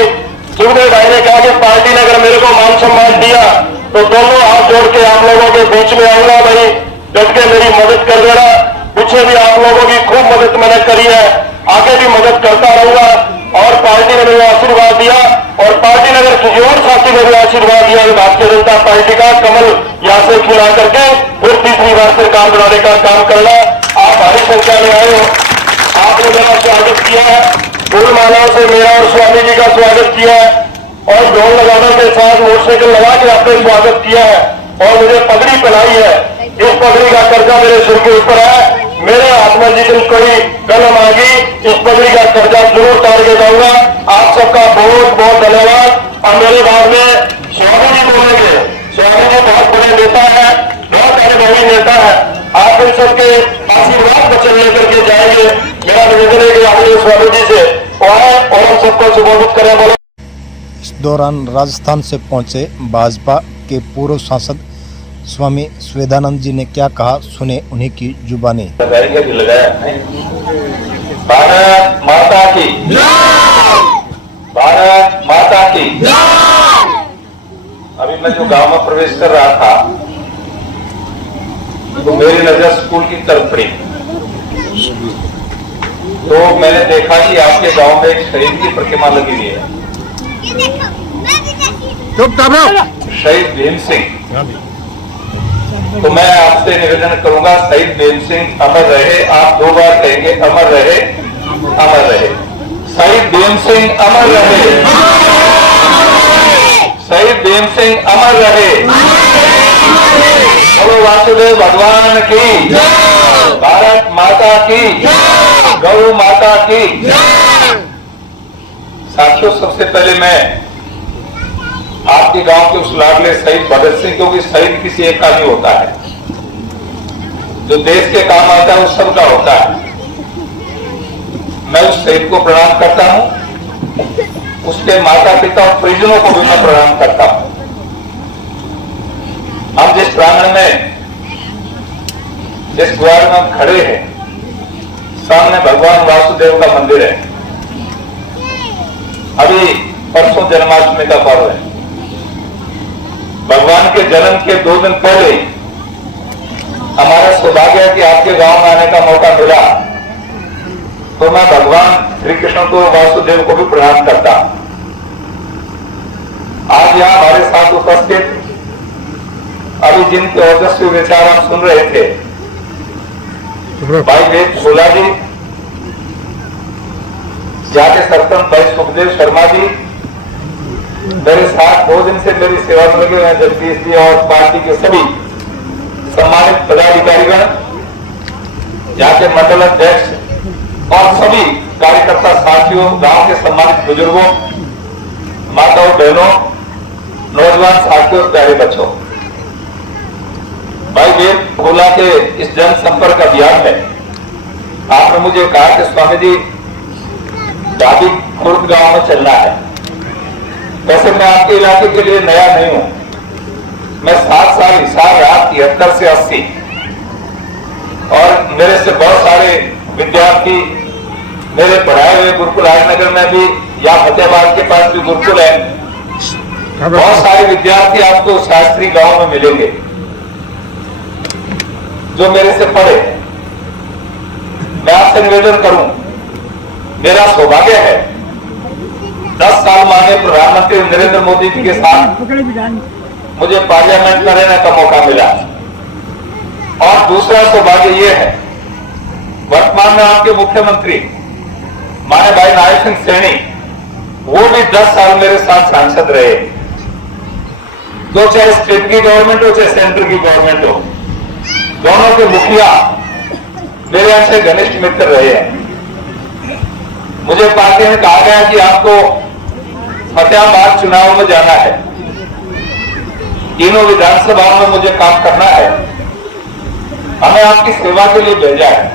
सुखदेव भाई ने कहा कि पार्टी ने अगर मेरे को मान सम्मान दिया तो दोनों हाथ जोड़ के आप लोगों के बीच में आऊंगा, भाई डट के मेरी मदद कर देना। पीछे भी आप लोगों की खूब मदद मैंने करी है, आगे भी मदद करता रहूंगा। और पार्टी ने मुझे आशीर्वाद दिया और पार्टी ने अगर किसी और साथी ने भी आशीर्वाद दिया कि भारतीय जनता पार्टी का कमल यहां से खिला करके फिर तीसरी बार सरकार बनाने का काम करना। आप भारी संख्या में आए हो, आपने मेरा स्वागत किया है, फूल मालाओं से मेरा और स्वामी जी का स्वागत किया है और ढोल लगाने के साथ मोटरसाइकिल लगा के आपने स्वागत किया है और मुझे पगड़ी पहनाई है। इस पगड़ी का कर्जा मेरे सिर के ऊपर है, मेरे हाथ में जितनी कोई कलम आ गई इस पगड़ी का कर्जा जरूर उतार के जाऊंगा। आप सबका बहुत बहुत धन्यवाद। और मेरे बाद में स्वामी जी बोलेंगे, स्वामी जी बहुत बड़े नेता है, बहुत अनुभवी नेता है, आप इन सबके आशीर्वाद वचन लेकर के जाएंगे। मेरा निवेदन है कि आप स्वामी जी से और हम सबको संबोधित करें। बोलो। इस दौरान राजस्थान से पहुंचे भाजपा के पूर्व सांसद स्वामी स्वेदानंद जी ने क्या कहा, सुने उन्हीं की जुबानी। भारत माता की, भारत माता की। अभी मैं जो गांव में प्रवेश कर रहा था तो मेरी नजर स्कूल की तरफ पड़ी, तो मैंने देखा कि आपके गांव में एक शहीद की प्रतिमा लगी हुई है, शहीद भीम सिंह। तो मैं आपसे निवेदन करूंगा, शहीद भीम सिंह अमर रहे। आप 2 बार कहेंगे अमर रहे, अमर रहे। शहीद भीम सिंह अमर रहे, शहीद भीम सिंह अमर रहे। बोलो वासुदेव भगवान की, भारत माता की, गौ माता की। साथियों, सबसे पहले मैं आपके गांव के उस लाडले शहीद भगत सिंह, क्योंकि शहीद किसी एक का नहीं होता है, जो देश के काम आता है वो सबका होता है। मैं उस शहीद को प्रणाम करता हूं, उसके माता पिता और परिजनों को भी मैं प्रणाम करता हूं। हम जिस प्रांगण में, जिस द्वार में हम खड़े हैं, सामने भगवान वासुदेव का मंदिर है। अभी परसों जन्माष्टमी का पर्व है। भगवान के जन्म के 2 दिन पहले हमारा सौभाग्य है कि आपके गांव में आने का मौका मिला, तो मैं भगवान श्री कृष्ण को, वासुदेव को भी प्रणाम करता। आज यहां हमारे साथ उपस्थित अभी जिनके ओजस्वी विचार हम सुन रहे थे, भाई वेद छोला जी, जाके सरपंच भाई सुखदेव शर्मा जी, मेरे साथ 2 दिन से मेरी सेवा में लगे हुए हैं जगदीश जी और पार्टी के सभी सम्मानित पदाधिकारीगण, यहाँ के मंडल अध्यक्ष और सभी कार्यकर्ता साथियों, गांव के सम्मानित बुजुर्गों, माताओं, बहनों, नौजवान साथियों, प्यारे बच्चों। भाई वेद फुला के इस जनसंपर्क अभियान में आपने मुझे कहा कि स्वामी जी डाबी खुर्द गांव में चलना है। वैसे मैं आपके इलाके के लिए नया नहीं हूं, मैं 7 साल हिसार रहा 73 से 80, और मेरे से बहुत सारे विद्यार्थी मेरे पढ़ाए हुए गुरुकुल राजनगर में भी या फतेहाबाद के पास भी गुरुकुल है, बहुत सारे विद्यार्थी आपको शास्त्री गांव में मिलेंगे जो मेरे से पढ़े। मैं आपसे निवेदन करूं, मेरा सौभाग्य है 10 साल माननीय प्रधानमंत्री नरेंद्र मोदी जी के साथ मुझे पार्लियामेंट में रहने का मौका मिला, और दूसरा सौभाग्य यह है वर्तमान में आपके मुख्यमंत्री माननीय भाई नारायण सिंह सैनी, वो भी 10 साल मेरे साथ सांसद रहे, तो चाहे स्टेट की गवर्नमेंट हो चाहे सेंटर की गवर्नमेंट हो, दोनों के मुखिया मेरे अच्छे घनिष्ठ मित्र रहे हैं। मुझे पार्टी में कहा गया कि आपको फतेहाबाद चुनाव में जाना है, तीनों विधानसभाओं में मुझे काम करना है, हमें आपकी सेवा के लिए भेजा है।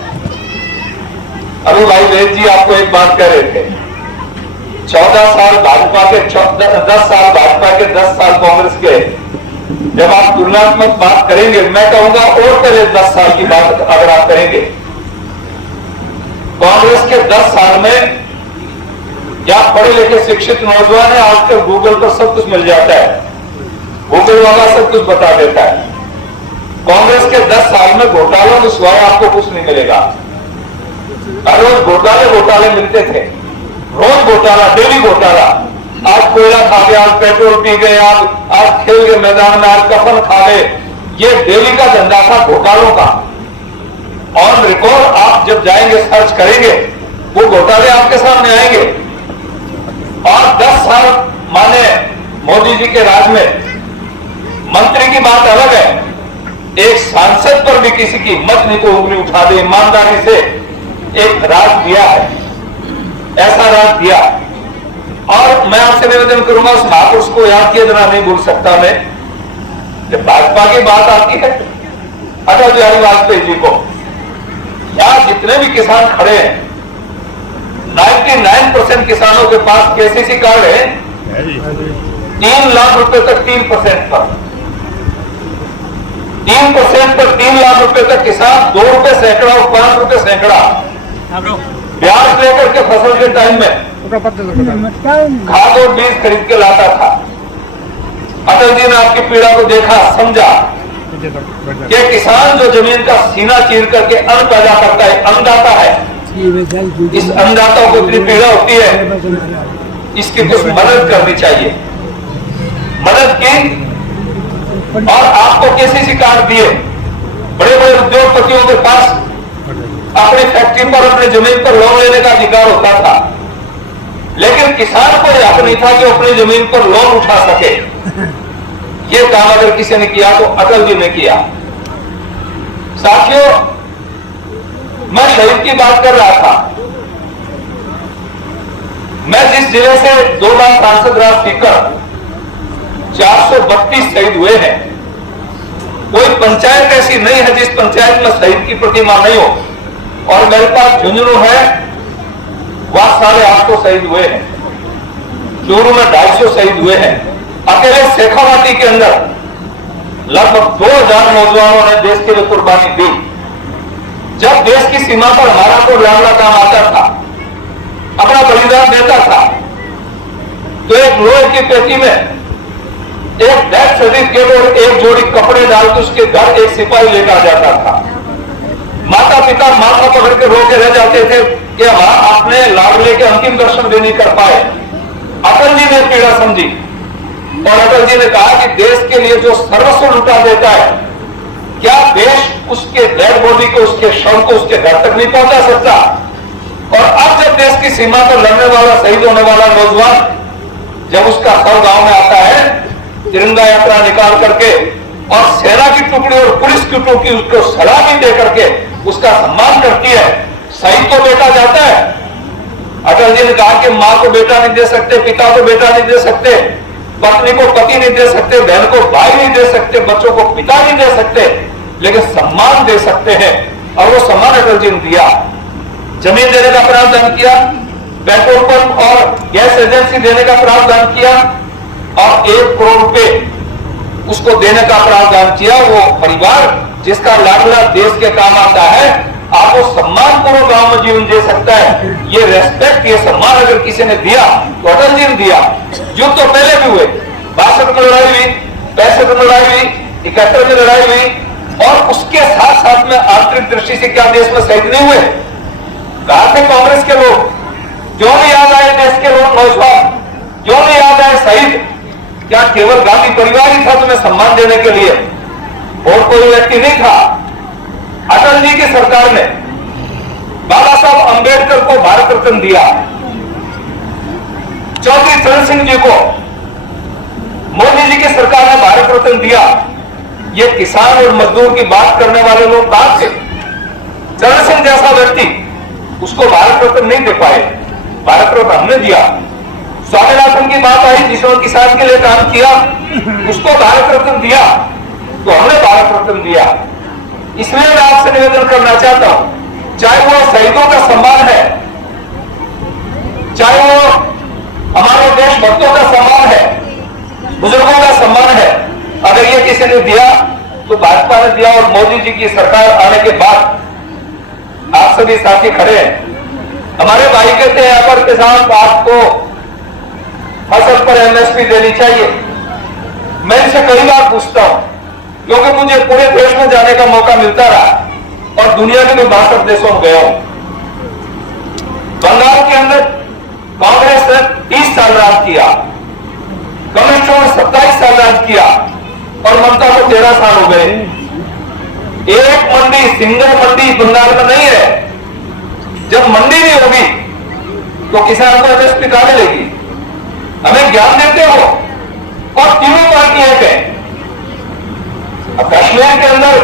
अभी भाई वेद जी आपको एक बात कह रहे थे, 14 साल भाजपा के 10 साल भाजपा के 10 साल कांग्रेस के, जब आप तुलनात्मक बात करेंगे, मैं कहूंगा और पहले 10 साल की बात अगर आप करेंगे, कांग्रेस के 10 साल में या पढ़े लिखे शिक्षित नौजवान है, आजकल गूगल पर सब कुछ मिल जाता है, गूगल वाला सब कुछ बता देता है। कांग्रेस के 10 साल में घोटालों के सिवाय आपको कुछ नहीं मिलेगा। हर रोज घोटाले मिलते थे, रोज घोटाला, डेली घोटाला। आज कोयला खा गए, आज पेट्रोल पी गए, आज खेल के मैदान में आज कफन खा गए, ये डेली का धंधा था घोटालों का। ऑन रिकॉर्ड आप जब जाएंगे सर्च करेंगे, वो घोटाले आपके सामने आएंगे। और 10 साल माने मोदी जी के राज में मंत्री की बात अलग है, एक सांसद पर भी किसी की मत नहीं तो उंगली उठा दे, ईमानदारी से एक राज दिया है, ऐसा राज दिया। और मैं आपसे निवेदन करूंगा, उस महापुरुष को याद किए बिना नहीं भूल सकता मैं, जब भाजपा की बात आती है अटल बिहारी वाजपेयी जी को, यहां जितने भी किसान खड़े हैं 99% किसानों के पास केसीसी कार्ड है, 3 लाख रुपए तक 3% पर 3% पर 3 लाख रुपए तक किसान 2 रुपए सैकड़ा और 5 रुपए सैकड़ा ब्याज लेकर के फसल के टाइम में खाद और बीज खरीद के लाता था। अटल जी ने आपकी पीड़ा को देखा, समझा कि किसान जो जमीन का सीना चीर करके अन्न पैदा करता है, अन्नदाता है, इस अन्नदाता को इतनी पीड़ा होती है, इसकी कुछ मदद करनी चाहिए। मदद की और आपको केसीसी कार्ड दिए। बड़े बड़े उद्योगपतियों के पास अपनी फैक्ट्री पर, अपनी जमीन पर लोन लेने का अधिकार होता था, लेकिन किसान को यह हक नहीं था कि अपनी जमीन पर लोन उठा सके। यह काम अगर किसी ने किया तो अटल जी ने किया। साथियों, मैं शहीद की बात कर रहा था। मैं जिस जिले से 2 बार सांसद रहा स्पीकर, 432 शहीद हुए हैं। कोई पंचायत ऐसी नहीं है जिस पंचायत में शहीद की प्रतिमा नहीं हो, और मेरे पास झुंझुनू है, वहां 850 शहीद हुए हैं, चूरू में 250 शहीद हुए हैं। अकेले शेखावाटी के अंदर लगभग 2000 नौजवानों ने देश के लिए कुर्बानी दी। जब देश की सीमा पर हमारा को लाडला काम आता था, अपना बलिदान देता था, तो एक लोहे की पेटी में एक डेथ सर्टिफिकेट और एक जोड़ी कपड़े डाल के उसके घर एक सिपाही लेकर जाता था। माता पिता मां को पकड़ के रो के रह जाते थे कि हम अपने लाडले के अंतिम दर्शन भी नहीं कर पाए। अटल जी ने पीड़ा समझी और अटल जी ने कहा कि देश के लिए जो सर्वस्व लुटा देता है, क्या देश उसके डेड बॉडी को, उसके शव को उसके घर तक नहीं पहुंचा सकता? और अब जब देश की सीमा पर लड़ने वाला, शहीद होने वाला नौजवान जब उसका शव गांव में आता है, तिरंगा यात्रा निकाल करके और सेना की टुकड़ी और पुलिस की टुकड़ी उसको सलामी दे करके उसका सम्मान करती है, शहीद को बेटा जाता है। अटल जी ने कहा कि मां को बेटा नहीं दे सकते, पिता को बेटा नहीं दे सकते, पत्नी को पति नहीं दे सकते, बहन को भाई नहीं दे सकते, बच्चों को पिता नहीं दे सकते, लेकिन सम्मान दे सकते हैं, और वो सम्मान अटल जी ने दिया। जमीन देने का प्रावधान किया, पेट्रोल पंप और गैस एजेंसी देने का प्रावधान किया, और 1 करोड़ रुपए उसको देने का प्रावधान किया। वो परिवार जिसका लाडला देश के काम आता है, आपको सम्मान पूर्वक गांव में जीवन दे सकता है। ये रेस्पेक्ट, ये सम्मान अगर किसी ने दिया तो अटल जी ने दिया। युद्ध तो पहले भी हुए, 62 में लड़ाई हुई, 65 में लड़ाई हुई, 71 में लड़ाई हुई, और उसके साथ साथ में आंतरिक दृष्टि से क्या देश में शहीद नहीं हुए? कहा थे कांग्रेस के लोग, क्यों नहीं याद आए देश के लोग नौजवान, क्यों नहीं याद आए शहीद? क्या केवल गांधी परिवार ही था तुम्हें सम्मान देने के लिए, और कोई व्यक्ति नहीं था? अटल जी की सरकार ने बाबा साहब अंबेडकर को भारत रत्न दिया, चौधरी चरण सिंह जी को मोदी जी की सरकार ने भारत रत्न दिया। ये किसान और मजदूर की बात करने वाले लोग कहां थे? चरण सिंह जैसा व्यक्ति, उसको भारत रत्न नहीं दे पाए, भारत रत्न हमने दिया। स्वामीनाथन की बात आई, जिसने किसान के लिए काम किया, उसको भारत रत्न दिया, तो हमने भारत रत्न दिया। इसलिए मैं आपसे निवेदन करना चाहता हूं, चाहे वो शहीदों का सम्मान है, चाहे वो हमारे देशभक्तों का सम्मान है, बुजुर्गों का सम्मान है, अगर ये किसी ने दिया तो भाजपा ने दिया। और मोदी जी की सरकार आने के बाद आप सभी साथी खड़े हैं। हमारे भाई कहते हैं अगर किसान आपको फसल पर एमएसपी देनी चाहिए। मैं इनसे कई बार पूछता हूं, क्योंकि मुझे पूरे देश में जाने का मौका मिलता रहा और दुनिया के मैं 62 देशों में गया हूं। बंगाल के अंदर कांग्रेस ने 30 साल राज किया, कम्युनिस्टों ने 27 साल राज किया, और ममता को 13 साल हो गए। एक मंडी, सिंगल मंडी बंगाल में नहीं है। जब मंडी नहीं होगी तो किसान को एमएसपी कहां मिलेगी? हमें ज्ञान देते हो, और तीनों पार्टी एक है। कश्मीर के अंदर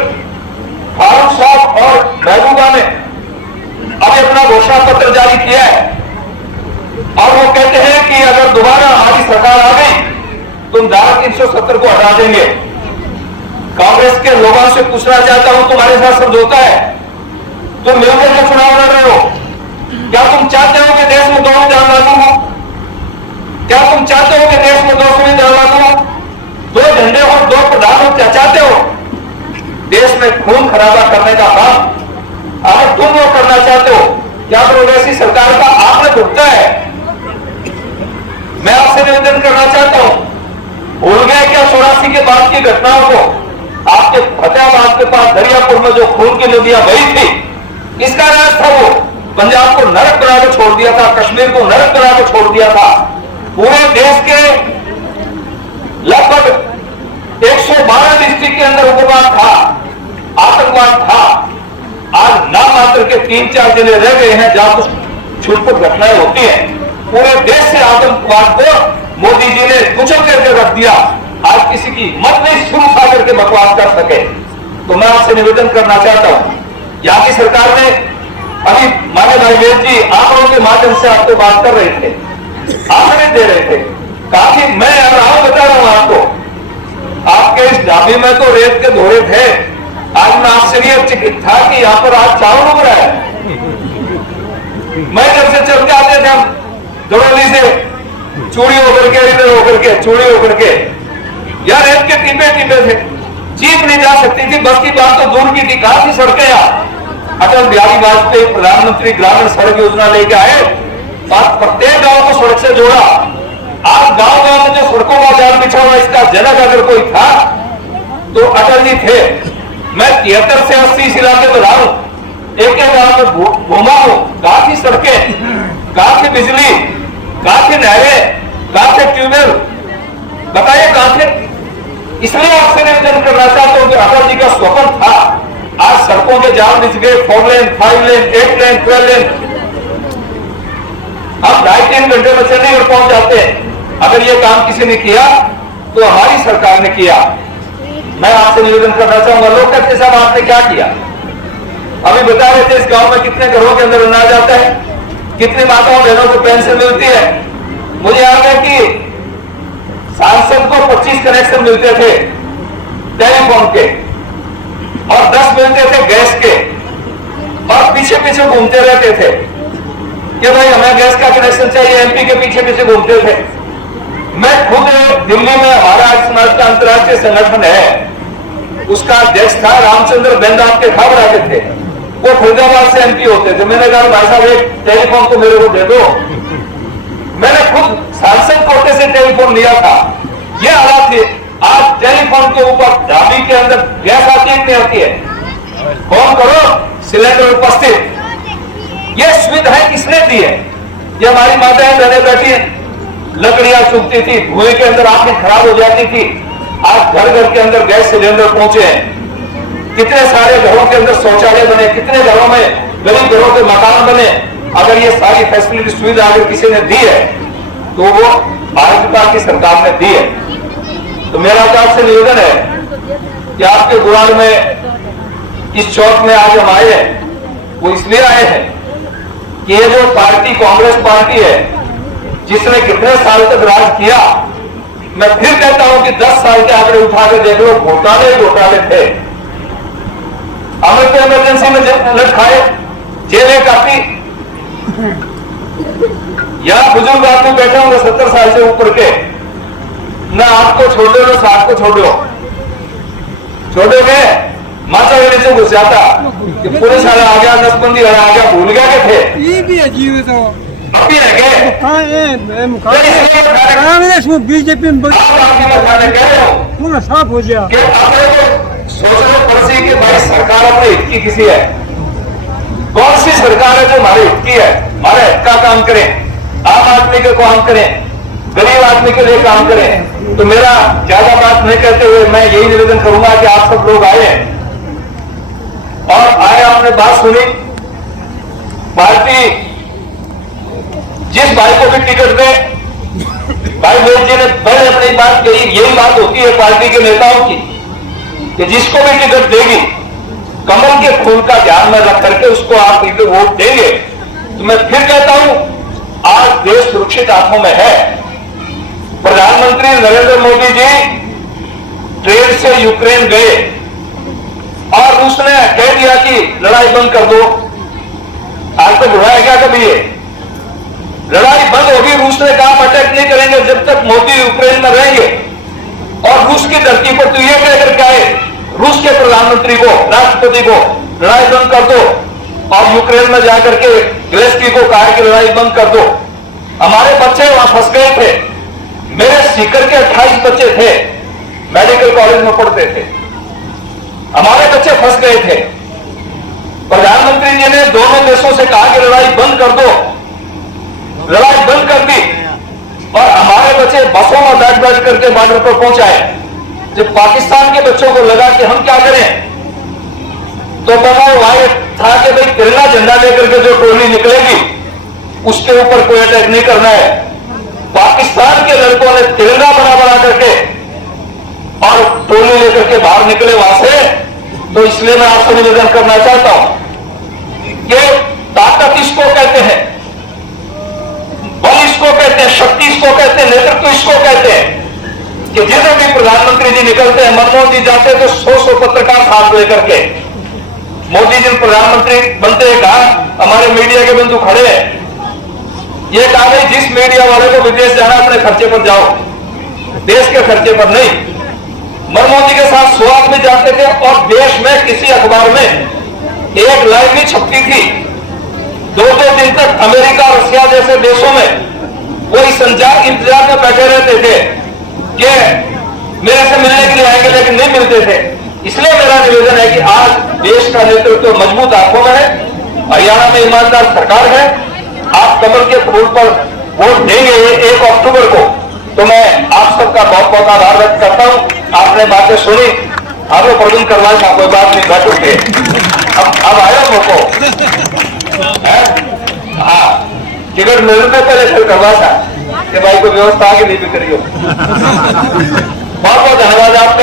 फारूक साहब और महबूबा ने अभी अपना घोषणा पत्र जारी किया है, और वो कहते हैं कि अगर दोबारा हमारी सरकार आ गई तो हम धारा 370 को हटा देंगे। कांग्रेस के लोगों से पूछना चाहता हूं, तुम्हारे साथ समझौता है, तुम मिलकर जो चुनाव लड़ रहे हो, क्या तुम चाहते हो कि देश में दो विधान लागू हो? क्या तुम चाहते हो कि देश में 2 संविधान लागू हो, 2 झंडे और 2 प्रधान हो? क्या चाहते हो? देश में खून खराबा करने का काम अगर तुम वो करना चाहते हो, क्या कांग्रेसी सरकार का आपने भुगता है? मैं आपसे निवेदन करना चाहता हूं, भूल गए क्या 84 के बाद की घटनाओं को? आपके फतेहाबाद के पास दरियापुर में जो खून की नदियां बही थी, इसका राज था वो। पंजाब को नरक बना के छोड़ दिया था, कश्मीर को नरक बना के छोड़ दिया था। पूरे देश के लगभग 112 डिस्ट्रिक्ट के अंदर उग्रवाद था, आतंकवाद था। आज नाम मात्र के 3-4 जिले रह गए हैं जहां कुछ छुटपुट घटनाएं होती हैं। पूरे देश से आतंकवाद को मोदी जी ने कुचल करके रख दिया। आज किसी की हिम्मत नहीं शुरू खा करके बकवास कर सके। तो मैं आपसे निवेदन करना चाहता हूं, यहाँ की सरकार ने अभी माने भाई वेद जी आंकड़ों के माध्यम से आपको बात कर रहे थे, आंकड़े दे रहे थे। काफी मैं बता रहा हूं आपको, आपके इस ढाबी में तो रेत के धोरे थे। आज मैं आपसे भी चिकित था कि यहाँ पर आज चावल उग रहा है। मैं जब से चल के आते थे हम दौड़ली से, चूड़ी होकर के, इधर होकर के, चूड़ी होकर के, यार रेत के टीपे टीपे थे, जीप नहीं जा सकती थी। बस की बात तो दूर की थी, कहां थी सड़कें? अटल बिहारी वाजपेयी प्रधानमंत्री ग्रामीण सड़क योजना लेके आए, प्रत्येक गांव को सड़क से जोड़ा। आज गांव गांव में जो सड़कों का जाल बिछा हुआ, इसका जनक अगर कोई था तो अटल जी थे। मैं 73 से 80 इस इलाके में रहा हूं, एक गांव में घूमा हूं। कहां थी सड़कें, कहां थी बिजली, कहां थी नहरें, कहां थे ट्यूबवेल? बताइए कहां थे? इसलिए आपसे निवेदन करना चाहता हूं कि अटल जी का स्वप्न था, आज सड़कों के जाल बिछ गए। 4 लेन, 5 लेन, 8 लेन, 12 लेन, हम 2.5-3 घंटे में चंडीगढ़ पहुंच जाते हैं। अगर ये काम किसी ने किया तो हमारी सरकार ने किया। मैं आपसे निवेदन करना चाहूंगा, लोग कहते साहब आपने क्या किया? अभी बता रहे थे इस गांव में कितने घरों के अंदर अनाज आता है, कितनी माताओं बहनों को पेंशन मिलती है। मुझे याद है कि सांसद को 25 कनेक्शन मिलते थे टेलीफोन के, और मिलते थे गैस के और पीछे पीछे घूमते रहते थे कि भाई हमें गैस का कनेक्शन चाहिए, एमपी के पीछे पीछे घूमते थे। मैं खुद दिल्ली में हमारा समाज का अंतर्राष्ट्रीय संगठन है, उसका अध्यक्ष था रामचंद्र बेंदा, आपके खबर आते थे, वो फरीदाबाद से एमपी होते थे। मैंने कहा भाई साहब एक टेलीफोन तो मेरे को दे दो। मैंने खुद सांसद कोटे से टेलीफोन लिया था। ये हालात थे। आज टेलीफोन के ऊपर ढाबी के अंदर गैस आती है, नहीं आती है, फोन करो सिलेंडर उपस्थित। ये सुविधाएं किसने दी है? ये हमारी माताएं बहनें बैठी हैं, लकड़ियां चुभती थी, धुएं के अंदर आंखें खराब हो जाती थी। आज घर घर के अंदर गैस सिलेंडर पहुंचे हैं। कितने सारे घरों के अंदर शौचालय बने, कितने घरों में गरीब घरों के मकान बने। अगर ये सारी फैसिलिटी सुविधा अगर किसी ने दी है तो वो भाजपा की सरकार ने दी है। तो मेरा आपसे निवेदन है कि आपके गुराड़ में इस चौक में आज हम आए हैं, वो इसलिए आए हैं कि ये जो पार्टी कांग्रेस पार्टी है जिसने कितने साल तक राज किया, मैं फिर कहता हूं कि 10 साल के आंकड़े उठा के देख लो, घोटाले थे। अमृत इमरजेंसी में लट खाए, जेलें काटी। यहां बुजुर्ग आदमी बैठे होंगे 70 साल से ऊपर के, ना आपको छोड़ो ना साथ को छोड़ो, छोड़ोगे माचा के नीचे घुस जाता कि पुलिस वाला आ गया, नसबंदी वाला आ गया, भूल गया के थे। ये भी अजीब है। तो अभी रह गए बीजेपी में पूरा साफ हो गया। सोचना पड़सी कि भाई सरकार अपने हित की किसी है, कौन सी सरकार है जो हमारे हित की है, हमारे हित का काम करें, आम आदमी के काम करें, गरीब आदमी के लिए काम करें। तो मेरा ज्यादा बात नहीं कहते हुए मैं यही निवेदन करूंगा कि आप सब लोग आए और आए, आपने बात सुनी। पार्टी जिस भाई को भी टिकट दे, भाई मोदी जी ने पहले अपनी बात कही, यही बात होती है पार्टी के नेताओं की कि जिसको भी टिकट देगी कमल के फूल का ध्यान में रख करके उसको आप वोट देंगे। तो मैं फिर कहता हूं आज देश सुरक्षित हाथों में है। प्रधानमंत्री नरेंद्र मोदी जी ट्रेन से यूक्रेन गए और रूस ने कह दिया कि लड़ाई बंद कर दो। आज तक हुआ है क्या कभी? ये लड़ाई बंद होगी, रूस ने कहा अटैक नहीं करेंगे जब तक मोदी यूक्रेन में रहेंगे। और रूस की धरती पर तो यह कहकर के आए रूस के प्रधानमंत्री को, राष्ट्रपति को, लड़ाई बंद कर दो। और यूक्रेन में जाकर के ग्रेस्की को कहा कि लड़ाई बंद कर दो। हमारे बच्चे वहां फंस गए थे। मेरे सीकर के 28 बच्चे थे, मेडिकल कॉलेज में पढ़ते थे, हमारे बच्चे फंस गए थे। प्रधानमंत्री जी ने दोनों देशों से कहा कि लड़ाई बंद कर दो, लड़ाई बंद कर दी और हमारे बच्चे बसों में बैठ बैठ करके बॉर्डर पर पहुंचाए। जब पाकिस्तान के बच्चों को लगा कि हम क्या करें, तो दबाव आए था कि भाई तिरंगा झंडा लेकर के जो टोली निकलेगी उसके ऊपर कोई अटैक नहीं करना है। पाकिस्तान के लड़कों ने तिरंगा बना करके और टोली लेकर के बाहर निकले वहां से। तो इसलिए मैं आपसे निवेदन करना चाहता हूं कि ताकत इसको कहते हैं, बल इसको कहते हैं, शक्ति इसको कहते हैं, नेतृत्व इसको कहते हैं कि जिधर भी प्रधानमंत्री जी निकलते हैं, मनमोहन जी जाते हैं तो 100 पत्रकार साथ लेकर के, मोदी जी प्रधानमंत्री बनते हैं, कहा हमारे मीडिया के बंधु खड़े हैं, ये कहा नहीं जिस मीडिया वाले को विदेश जाना अपने खर्चे पर जाओ, देश के खर्चे पर नहीं। मनमोहन जी के साथ 100 आदमी जाते थे और देश में किसी अखबार में एक लाइन नहीं छपती थी। 2-2 दिन तक अमेरिका, रशिया जैसे देशों में वो इंतजार में बैठे रहते थे कि मेरे से मिलने के लिए आएंगे, लेकिन नहीं मिलते थे। इसलिए मेरा निवेदन है कि आज देश का नेतृत्व मजबूत हाथों में है, हरियाणा में ईमानदार सरकार है। आप कमल के फूल पर वोट देंगे 1 अक्टूबर को, तो मैं आप सबका बहुत बहुत आभार व्यक्त करता हूं। आपने बातें सुनी, आप लोग प्रबंध करवाए था, कोई बात नहीं, बैठोगे। अब आया मौको, हाँ टिकट मिलने से पहले फिर करवा था कि भाई को व्यवस्था आगे नहीं भी करियो। बहुत बहुत धन्यवाद आप